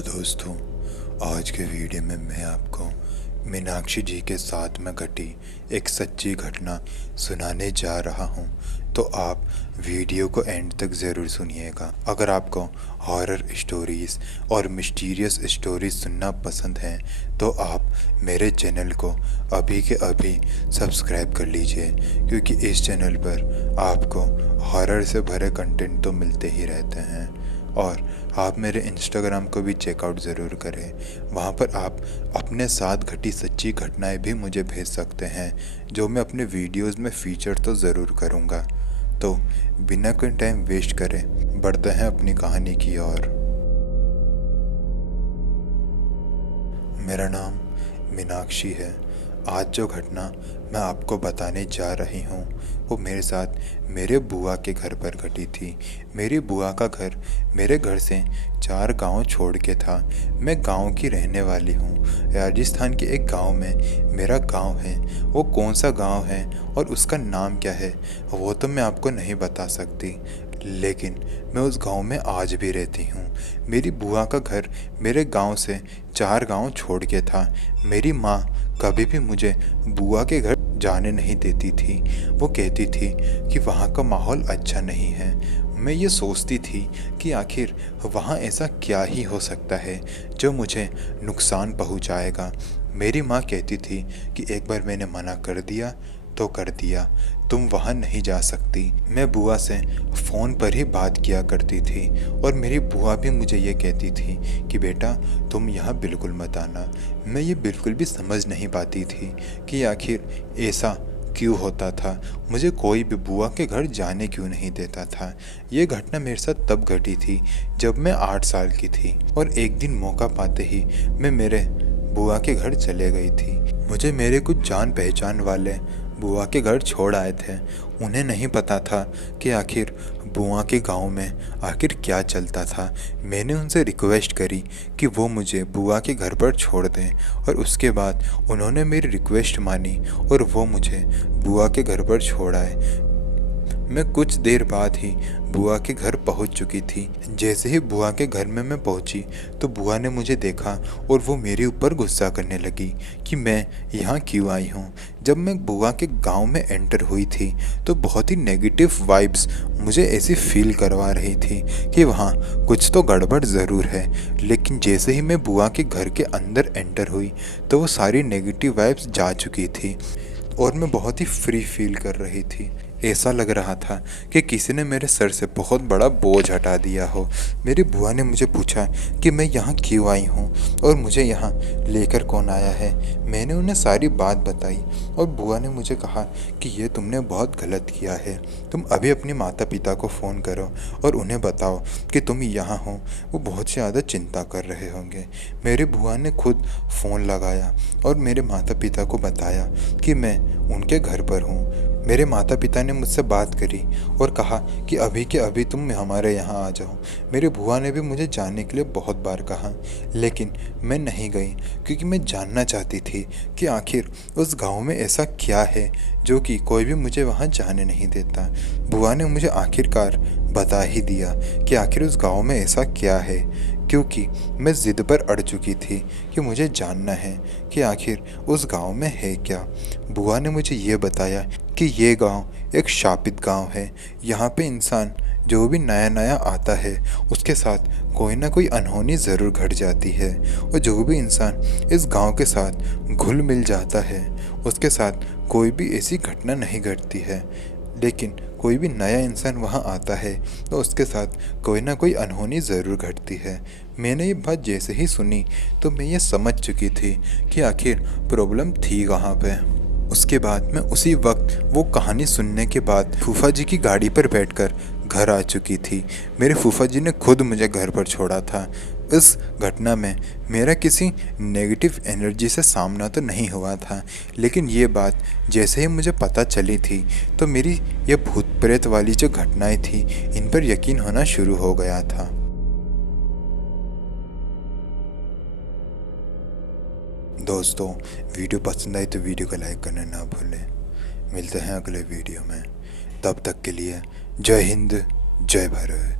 तो दोस्तों, आज के वीडियो में मैं आपको मीनाक्षी जी के साथ में घटी एक सच्ची घटना सुनाने जा रहा हूं। तो आप वीडियो को एंड तक ज़रूर सुनिएगा। अगर आपको हॉरर स्टोरीज़ और मिस्टीरियस स्टोरीज सुनना पसंद है तो आप मेरे चैनल को अभी के अभी सब्सक्राइब कर लीजिए, क्योंकि इस चैनल पर आपको हॉरर से भरे कंटेंट तो मिलते ही रहते हैं। और आप मेरे इंस्टाग्राम को भी चेकआउट ज़रूर करें। वहाँ पर आप अपने साथ घटी सच्ची घटनाएं भी मुझे भेज सकते हैं, जो मैं अपने वीडियोस में फीचर तो ज़रूर करूँगा। तो बिना कोई टाइम वेस्ट करें बढ़ते हैं अपनी कहानी की ओर। मेरा नाम मीनाक्षी है। आज जो घटना मैं आपको बताने जा रही हूँ वो मेरे साथ मेरे बुआ के घर पर घटी थी। मेरी बुआ का घर मेरे घर से 4 गांव छोड़ के था। मैं गांव की रहने वाली हूँ। राजस्थान के एक गांव में मेरा गांव है। वो कौन सा गांव है और उसका नाम क्या है वो तो मैं आपको नहीं बता सकती, लेकिन मैं उस गांव में आज भी रहती हूँ। मेरी बुआ का घर मेरे गांव से 4 गांव छोड़ के था। मेरी माँ कभी भी मुझे बुआ के घर जाने नहीं देती थी। वो कहती थी कि वहाँ का माहौल अच्छा नहीं है। मैं ये सोचती थी कि आखिर वहाँ ऐसा क्या ही हो सकता है जो मुझे नुकसान पहुँचाएगा। मेरी माँ कहती थी कि एक बार मैंने मना कर दिया तो कर दिया, तुम वहाँ नहीं जा सकती। मैं बुआ से फ़ोन पर ही बात किया करती थी और मेरी बुआ भी मुझे ये कहती थी कि बेटा तुम यहाँ बिल्कुल मत आना। मैं ये बिल्कुल भी समझ नहीं पाती थी कि आखिर ऐसा क्यों होता था। मुझे कोई भी बुआ के घर जाने क्यों नहीं देता था। ये घटना मेरे साथ तब घटी थी जब मैं 8 साल की थी और एक दिन मौका पाते ही मैं मेरे बुआ के घर चले गई थी। मुझे मेरे कुछ जान पहचान वाले बुआ के घर छोड़ आए थे। उन्हें नहीं पता था कि आखिर बुआ के गांव में आखिर क्या चलता था। मैंने उनसे रिक्वेस्ट करी कि वो मुझे बुआ के घर पर छोड़ दें और उसके बाद उन्होंने मेरी रिक्वेस्ट मानी और वो मुझे बुआ के घर पर छोड़ आए। मैं कुछ देर बाद ही बुआ के घर पहुंच चुकी थी। जैसे ही बुआ के घर में मैं पहुंची तो बुआ ने मुझे देखा और वो मेरे ऊपर गुस्सा करने लगी कि मैं यहाँ क्यों आई हूँ। जब मैं बुआ के गांव में एंटर हुई थी तो बहुत ही नेगेटिव वाइब्स मुझे ऐसी फील करवा रही थी कि वहाँ कुछ तो गड़बड़ ज़रूर है। लेकिन जैसे ही मैं बुआ के घर के अंदर एंटर हुई तो वो सारी नेगेटिव वाइब्स जा चुकी थी और मैं बहुत ही फ्री फील कर रही थी। ऐसा लग रहा था कि किसी ने मेरे सर से बहुत बड़ा बोझ हटा दिया हो। मेरी बुआ ने मुझे पूछा कि मैं यहाँ क्यों आई हूँ और मुझे यहाँ लेकर कौन आया है। मैंने उन्हें सारी बात बताई और बुआ ने मुझे कहा कि ये तुमने बहुत गलत किया है। तुम अभी अपने माता पिता को फ़ोन करो और उन्हें बताओ कि तुम यहाँ हो। वो बहुत ज़्यादा चिंता कर रहे होंगे। मेरी बुआ ने खुद फ़ोन लगाया और मेरे माता पिता को बताया कि मैं उनके घर पर हूँ। मेरे माता पिता ने मुझसे बात करी और कहा कि अभी के अभी तुम हमारे यहाँ आ जाओ। मेरी बुआ ने भी मुझे जाने के लिए बहुत बार कहा, लेकिन मैं नहीं गई क्योंकि मैं जानना चाहती थी कि आखिर उस गांव में ऐसा क्या है जो कि कोई भी मुझे वहाँ जाने नहीं देता। बुआ ने मुझे आखिरकार बता ही दिया कि आखिर उस गांव में ऐसा क्या है, क्योंकि मैं ज़िद पर अड़ चुकी थी कि मुझे जानना है कि आखिर उस गांव में है क्या। बुआ ने मुझे ये बताया कि ये गांव एक शापित गांव है। यहाँ पे इंसान जो भी नया नया आता है उसके साथ कोई ना कोई अनहोनी ज़रूर घट जाती है और जो भी इंसान इस गांव के साथ घुल मिल जाता है उसके साथ कोई भी ऐसी घटना नहीं घटती है। लेकिन कोई भी नया इंसान वहाँ आता है तो उसके साथ कोई ना कोई अनहोनी ज़रूर घटती है। मैंने ये बात जैसे ही सुनी तो मैं ये समझ चुकी थी कि आखिर प्रॉब्लम थी कहाँ पे। उसके बाद मैं उसी वक्त वो कहानी सुनने के बाद फूफा जी की गाड़ी पर बैठकर घर आ चुकी थी। मेरे फूफा जी ने खुद मुझे घर पर छोड़ा था। इस घटना में मेरा किसी नेगेटिव एनर्जी से सामना तो नहीं हुआ था, लेकिन ये बात जैसे ही मुझे पता चली थी तो मेरी ये भूत प्रेत वाली जो घटनाएं थी इन पर यकीन होना शुरू हो गया था। दोस्तों, वीडियो पसंद आई तो वीडियो को लाइक करना ना भूलें। मिलते हैं अगले वीडियो में। तब तक के लिए जय हिंद, जय भारत।